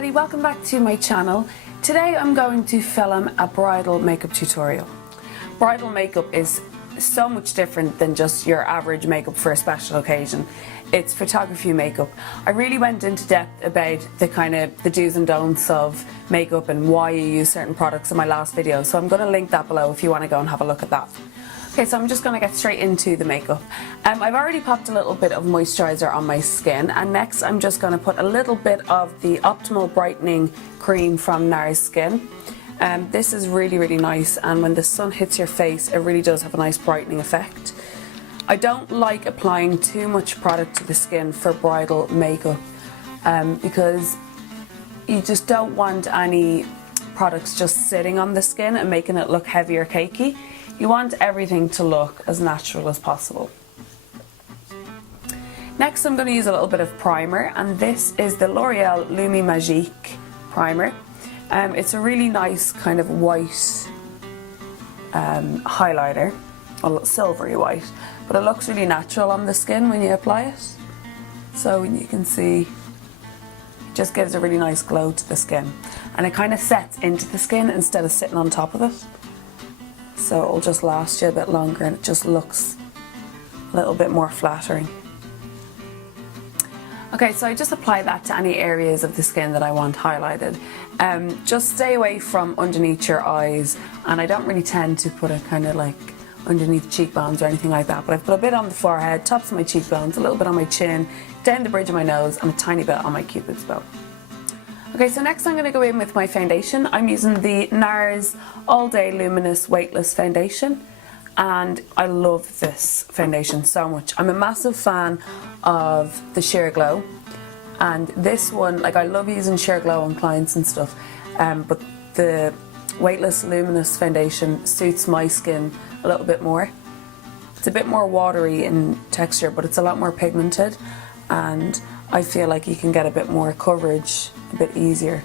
everybody, welcome back to my channel. Today I'm going to film a bridal makeup tutorial. Bridal makeup is so much different than just your average makeup for a special occasion. It's photography makeup. I really went into depth about the do's and don'ts of makeup and why you use certain products in my last video, so I'm going to link that below if you want to go and have a look at that. Okay, so I'm just going to get straight into the makeup. I've already popped a little bit of moisturiser on my skin, and next I'm just going to put a little bit of the Optimal Brightening Cream from NARS Skin. This is really nice, and when the sun hits your face it really does have a nice brightening effect. I don't like applying too much product to the skin for bridal makeup because you just don't want any products just sitting on the skin and making it look heavy or cakey. You want everything to look as natural as possible. Next I'm going to use a little bit of primer, and this is the L'Oreal Lumi Magique primer. It's a really nice kind of white highlighter, well, silvery white, but it looks really natural on the skin when you apply it. So you can see it just gives a really nice glow to the skin, and it kind of sets into the skin instead of sitting on top of it. So it'll just last you a bit longer and it just looks a little bit more flattering. Okay, so I just apply that to any areas of the skin that I want highlighted. Just stay away from underneath your eyes, and I don't really tend to put it kind of like underneath cheekbones or anything like that, but I've put a bit on the forehead, tops of my cheekbones, a little bit on my chin, down the bridge of my nose, and a tiny bit on my cupid's bow. Okay, so next I'm going to go in with my foundation. I'm using the NARS All Day Luminous Weightless Foundation, and I love this foundation so much. I'm a massive fan of the Sheer Glow, and this one, like, I love using Sheer Glow on clients and stuff, but the Weightless Luminous Foundation suits my skin a little bit more. It's a bit more watery in texture, but it's a lot more pigmented, and I feel like you can get a bit more coverage a bit easier,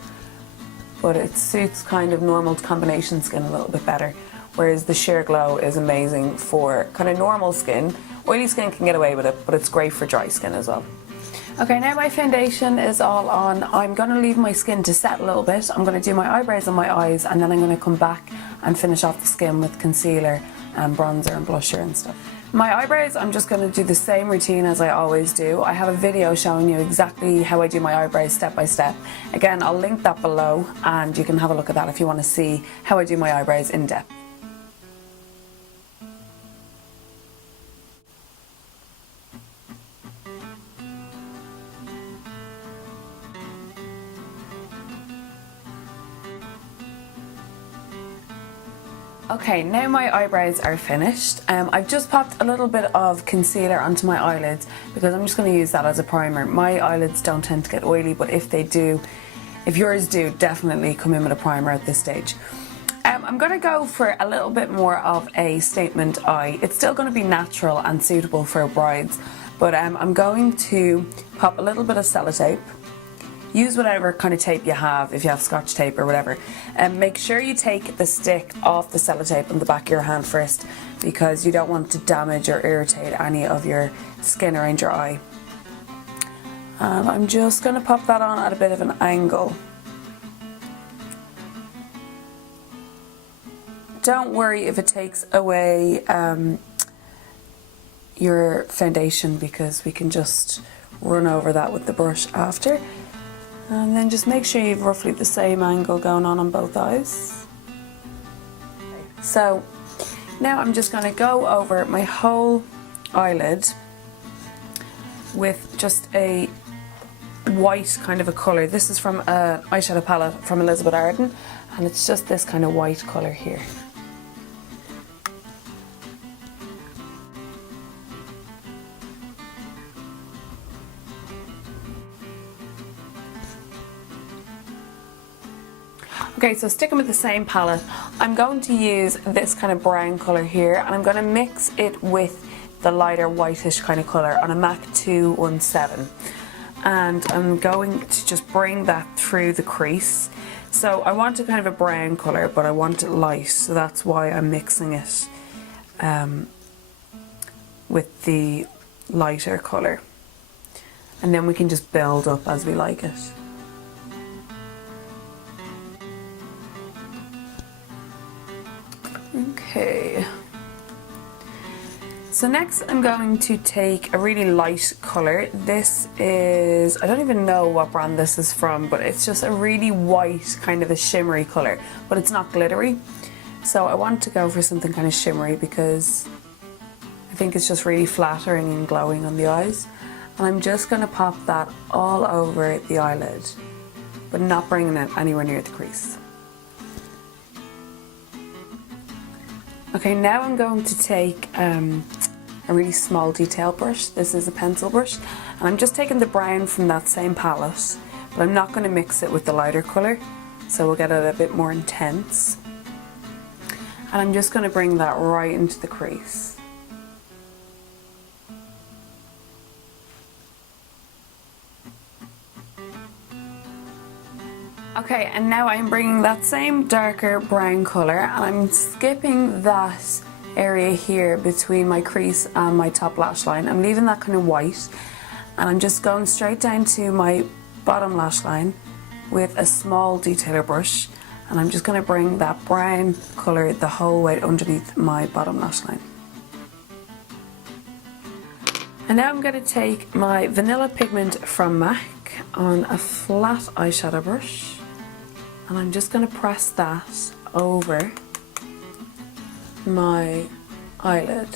but it suits kind of normal combination skin a little bit better, whereas the Sheer Glow is amazing for kind of normal skin. Oily skin can get away with it, but it's great for dry skin as well. Okay, now my foundation is all on. I'm going to leave my skin to set a little bit. I'm going to do my eyebrows and my eyes, and then I'm going to come back and finish off the skin with concealer and bronzer and blusher and stuff. My eyebrows, I'm just going to do the same routine as I always do. I have a video showing you exactly how I do my eyebrows step by step. Again, I'll link that below and you can have a look at that if you want to see how I do my eyebrows in depth. Okay, now my eyebrows are finished. I've just popped a little bit of concealer onto my eyelids because I'm just going to use that as a primer. My eyelids don't tend to get oily, but if they do, if yours do, definitely come in with a primer at this stage. I'm going to go for a little bit more of a statement eye. It's still going to be natural and suitable for brides, but I'm going to pop a little bit of sellotape. Use whatever kind of tape you have, if you have scotch tape or whatever. And make sure you take the stick off the sellotape on the back of your hand first, because you don't want to damage or irritate any of your skin around your eye. And I'm just going to pop that on at a bit of an angle. Don't worry if it takes away your foundation, because we can just run over that with the brush after. And then just make sure you have roughly the same angle going on both eyes. So now I'm just going to go over my whole eyelid with just a white kind of a colour. This is from an eyeshadow palette from Elizabeth Arden, and it's just this kind of white colour here. Okay, so sticking with the same palette, I'm going to use this kind of brown colour here, and I'm going to mix it with the lighter whitish kind of colour on a MAC 217. And I'm going to just bring that through the crease. So I want a kind of a brown colour, but I want it light, so that's why I'm mixing it with the lighter colour. And then we can just build up as we like it. Okay. So next I'm going to take a really light colour. This is, I don't even know what brand this is from, but it's just a really white, kind of a shimmery colour, but it's not glittery. So I want to go for something kind of shimmery because I think it's just really flattering and glowing on the eyes. And I'm just going to pop that all over the eyelid, but not bringing it anywhere near the crease. Okay, now I'm going to take a really small detail brush. This is a pencil brush, and I'm just taking the brown from that same palette, but I'm not going to mix it with the lighter colour, so we'll get it a bit more intense. And I'm just going to bring that right into the crease. Okay, and now I'm bringing that same darker brown colour, and I'm skipping that area here between my crease and my top lash line. I'm leaving that kind of white, and I'm just going straight down to my bottom lash line with a small detailer brush, and I'm just going to bring that brown colour the whole way underneath my bottom lash line. And now I'm going to take my vanilla pigment from MAC on a flat eyeshadow brush, and I'm just going to press that over my eyelid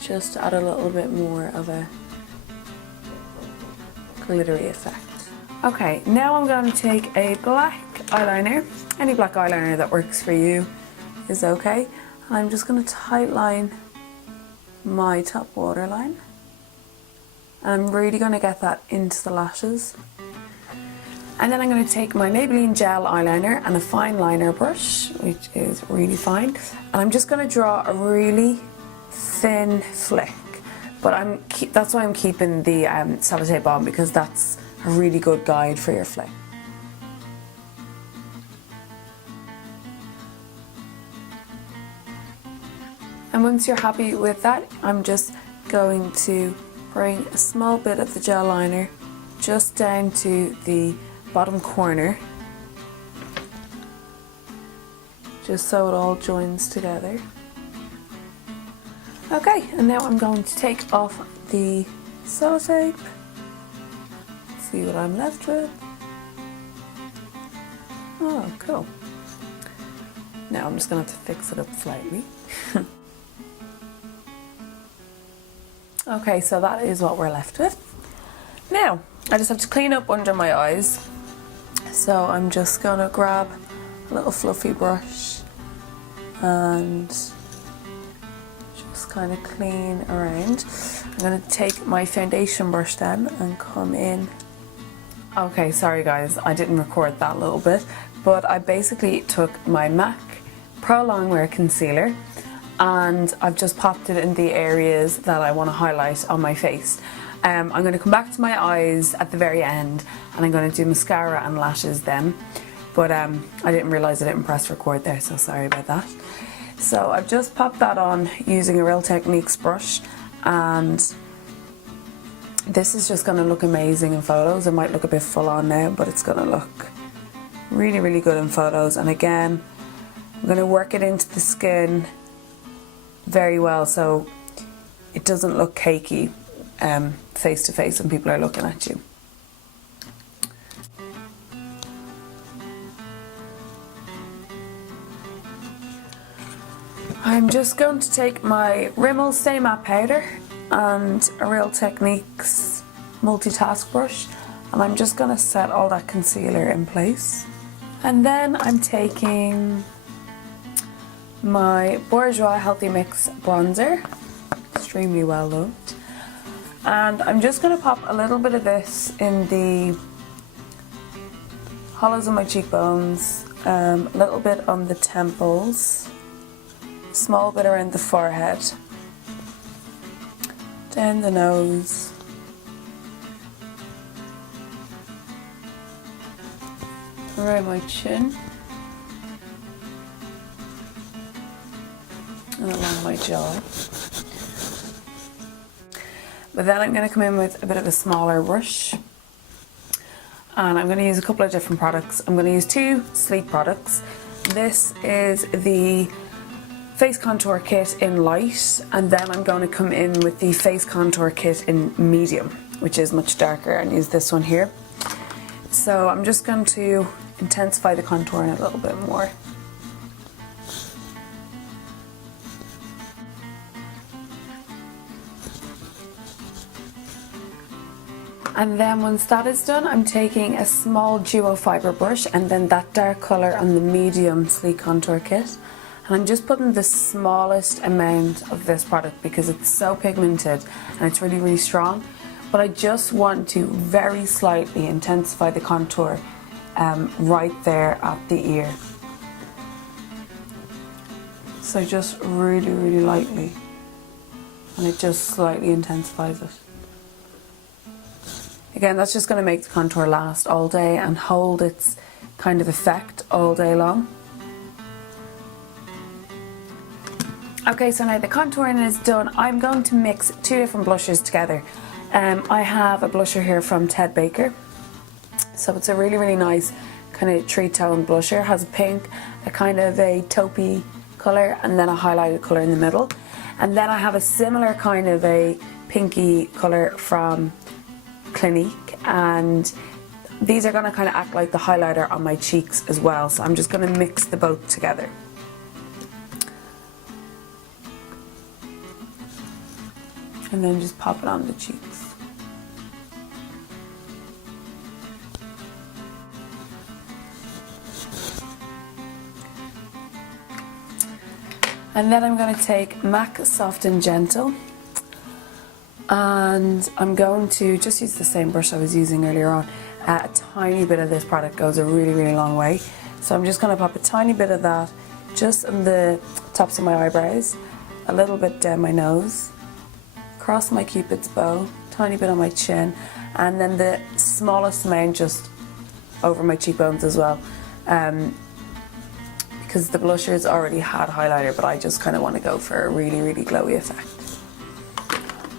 just to add a little bit more of a glittery effect. Okay, now I'm going to take a black eyeliner. Any black eyeliner that works for you is okay. And I'm just going to tightline my top waterline. And I'm really going to get that into the lashes. And then I'm going to take my Maybelline gel eyeliner and a fine liner brush, which is really fine. And I'm just going to draw a really thin flick. But that's why I'm keeping the sellotape on, because that's a really good guide for your flick. And once you're happy with that, I'm just going to bring a small bit of the gel liner just down to the bottom corner, just so it all joins together. Okay, and now I'm going to take off the sellotape, see what I'm left with. Oh, cool. Now I'm just going to have to fix it up slightly. Okay, so that is what we're left with. Now, I just have to clean up under my eyes. So I'm just going to grab a little fluffy brush and just kind of clean around. I'm going to take my foundation brush then and come in. Okay, sorry guys, I didn't record that little bit, but I basically took my MAC Pro Longwear Concealer and I've just popped it in the areas that I want to highlight on my face. I'm going to come back to my eyes at the very end, and I'm going to do mascara and lashes then, but I didn't realise I didn't press record there, so sorry about that. So I've just popped that on using a Real Techniques brush, and this is just going to look amazing in photos. It might look a bit full on now, but it's going to look really, really good in photos. And again, I'm going to work it into the skin very well so it doesn't look cakey face to face when people are looking at you. I'm just going to take my Rimmel Stay Matte Powder and a Real Techniques multitask brush, and I'm just going to set all that concealer in place. And then I'm taking my Bourjois Healthy Mix bronzer, extremely well loved, and I'm just going to pop a little bit of this in the hollows of my cheekbones, a little bit on the temples, small bit around the forehead, down the nose, around my chin, and along my jaw. But then I'm going to come in with a bit of a smaller brush, and I'm going to use a couple of different products. I'm going to use two sleep products. This is the face contour kit in light, and then I'm going to come in with the face contour kit in medium, which is much darker, and use this one here. So I'm just going to intensify the contouring a little bit more. And then once that is done, I'm taking a small duo fibre brush and then that dark colour on the medium sleek contour kit. And I'm just putting the smallest amount of this product because it's so pigmented and it's really, really strong. But I just want to very slightly intensify the contour right there at the ear. So just really, really lightly. And it just slightly intensifies it. Again, that's just going to make the contour last all day and hold its kind of effect all day long. Okay, so now the contouring is done. I'm going to mix two different blushes together. I have a blusher here from Ted Baker. So it's a really, really nice kind of tree tone blusher. It has a pink, a kind of a taupey colour, and then a highlighted colour in the middle. And then I have a similar kind of a pinky colour from Clinique, and these are going to kind of act like the highlighter on my cheeks as well, so I'm just going to mix the both together. And then just pop it on the cheeks. And then I'm going to take MAC Soft and Gentle, and I'm going to just use the same brush I was using earlier on. A tiny bit of this product goes a really, really long way. So I'm just going to pop a tiny bit of that just on the tops of my eyebrows, a little bit down my nose, across my cupid's bow, tiny bit on my chin, and then the smallest amount just over my cheekbones as well. Because the blusher's already had highlighter, but I just kind of want to go for a really, really glowy effect.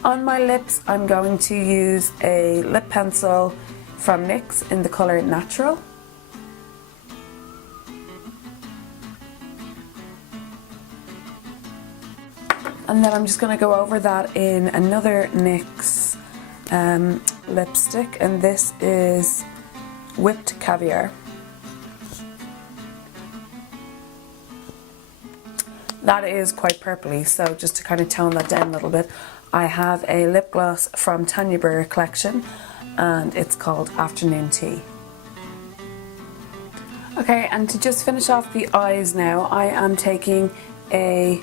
On my lips, I'm going to use a lip pencil from NYX in the colour Natural. And then I'm just going to go over that in another NYX lipstick, and this is Whipped Caviar. That is quite purpley, so just to kind of tone that down a little bit, I have a lip gloss from Tanya Burr Collection, and it's called Afternoon Tea. Okay, and to just finish off the eyes now, I am taking a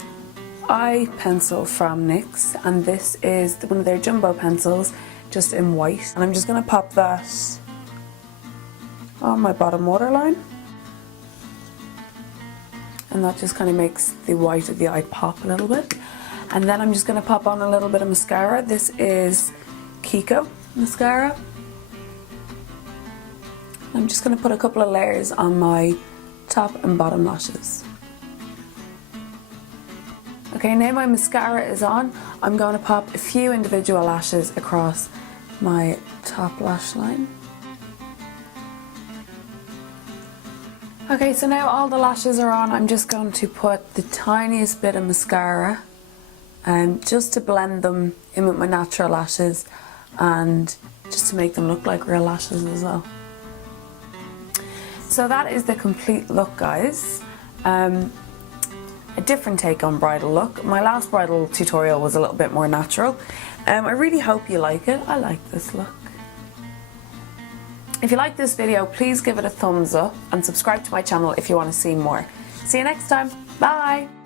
eye pencil from NYX, and this is one of their jumbo pencils, just in white. And I'm just going to pop that on my bottom waterline. And that just kind of makes the white of the eye pop a little bit. And then I'm just going to pop on a little bit of mascara. This is Kiko mascara. I'm just going to put a couple of layers on my top and bottom lashes. Okay, now my mascara is on, I'm going to pop a few individual lashes across my top lash line. Okay, so now all the lashes are on, I'm just going to put the tiniest bit of mascara just to blend them in with my natural lashes and just to make them look like real lashes as well. So that is the complete look, guys. A different take on bridal look. My last bridal tutorial was a little bit more natural. I really hope you like it. I like this look. If you like this video, please give it a thumbs up and subscribe to my channel if you want to see more. See you next time. Bye!